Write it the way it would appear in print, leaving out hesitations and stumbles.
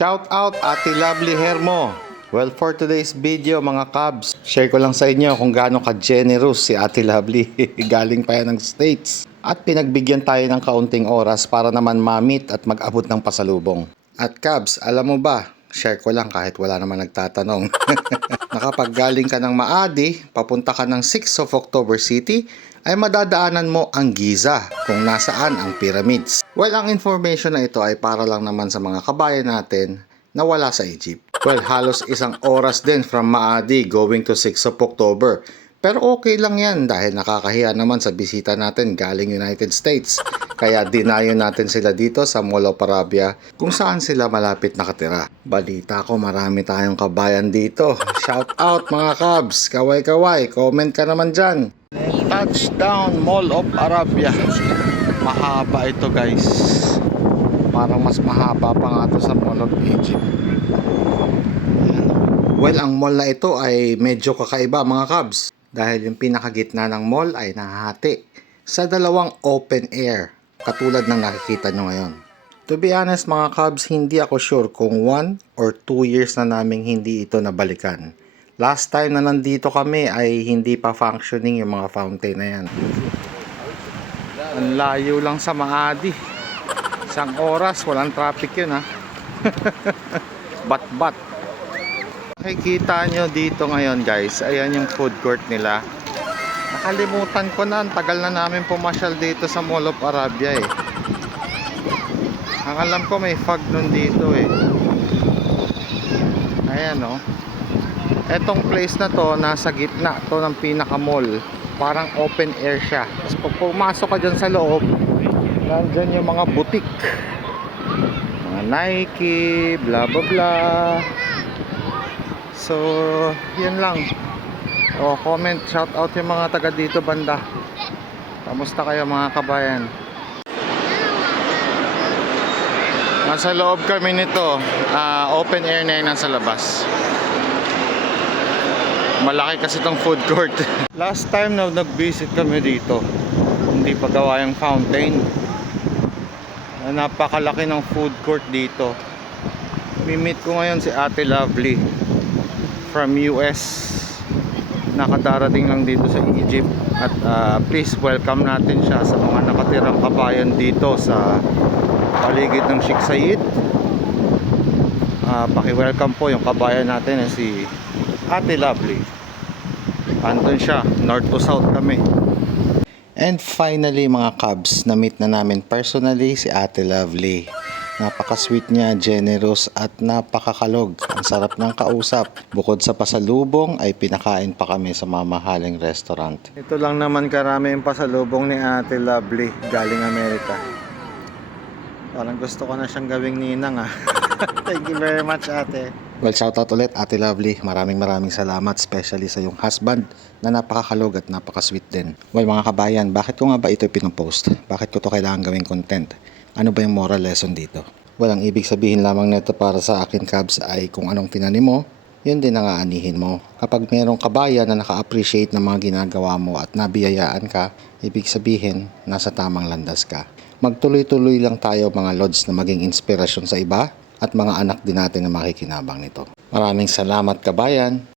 Shout out Ate Lovely Hermo. Well, for today's video mga Cubs, share ko lang sa inyo kung gaano ka-generous si Ate Lovely. Galing pa yan ng States. At pinagbigyan tayo ng kaunting oras para naman ma-meet at mag-abot ng pasalubong. At Cubs, alam mo ba, share ko lang kahit wala naman nagtatanong. Nakapag galing ka ng Maadi, papunta ka ng 6 of October City, ay madadaanan mo ang Giza kung nasaan ang pyramids. Well, ang information na ito ay para lang naman sa mga kabayan natin na wala sa Egypt. Well, halos isang oras din from Maadi going to 6 of October. Pero okay lang yan dahil nakakahiya naman sa bisita natin galing United States. Kaya dinayo natin sila dito sa Mall of Arabia kung saan sila malapit nakatira. Balita ko marami tayong kabayan dito. Shout out mga Cubs! Kaway-kaway! Comment ka naman dyan! Touchdown Mall of Arabia. Mahaba ito guys. Parang mas mahaba pa nga ito sa Mall of Egypt. Well, ang mall na ito ay medyo kakaiba mga Cubs. Dahil yung pinakagitna ng mall ay nahahati sa dalawang open air. Katulad ng nakikita nyo ngayon. To be honest mga Cubs, hindi ako sure kung 1 or 2 years na naming hindi ito nabalikan. Last time na nandito kami ay hindi pa functioning yung mga fountain na yan. Ang layo lang sa Maadi. Isang oras, walang traffic yun ha. Bat-bat. Nakikita nyo dito ngayon guys, ayan yung food court nila. Nakalimutan ko na, ang tagal na namin pumasyal dito sa Mall of Arabia eh. Ang alam ko may fog nun dito eh. Ayan oh. Etong place na to, nasa gitna to ng pinaka-mall. Parang open air siya. Tapos pag pumasok ka dyan sa loob, nandyan yung mga boutique. Mga Nike, bla bla bla. So, yun lang. O, comment, shout out yung mga taga dito banda. Kamusta kayo mga kabayan? Nasa loob kami nito. Open air na yun nasa labas. Malaki kasi itong food court. Last time na nag-visit kami dito, hindi pa gawa yung fountain. Napakalaki ng food court dito. Mimit ko ngayon si Ate Lovely from US. Nakadarating lang dito sa Egypt. At please welcome natin siya sa mga nakatirang kabayan dito sa paligid ng Sheikh Zayed. Paki-welcome po yung kabayan natin si Ate Lovely. Andun siya, north to south kami. And finally mga Cubs, na-meet na namin personally si Ate Lovely. Napaka-sweet niya, generous at napakakalog. Ang sarap ng kausap. Bukod sa pasalubong ay pinakain pa kami sa mamahaling restaurant. Ito lang naman karami yung pasalubong ni Ate Lovely galing Amerika. Parang gusto ko na siyang gawing ninang ah. Thank you very much ate. Well, shoutout ulit Ate Lovely. Maraming salamat, especially sa yung husband na napakakalog at napaka-sweet din. Well mga kabayan, bakit ko nga ba ito pinopost? Bakit ko to kailangan gawing content? Ano ba yung moral lesson dito? Well, ang ibig sabihin lamang nito para sa akin Cubs ay kung anong tinanim mo, yun din ang aanihin mo. Kapag mayroong kabayan na naka-appreciate ng mga ginagawa mo at nabiyayaan ka, ibig sabihin nasa tamang landas ka. Magtuloy-tuloy lang tayo mga lods na maging inspirasyon sa iba at mga anak din natin na makikinabang nito. Maraming salamat kabayan!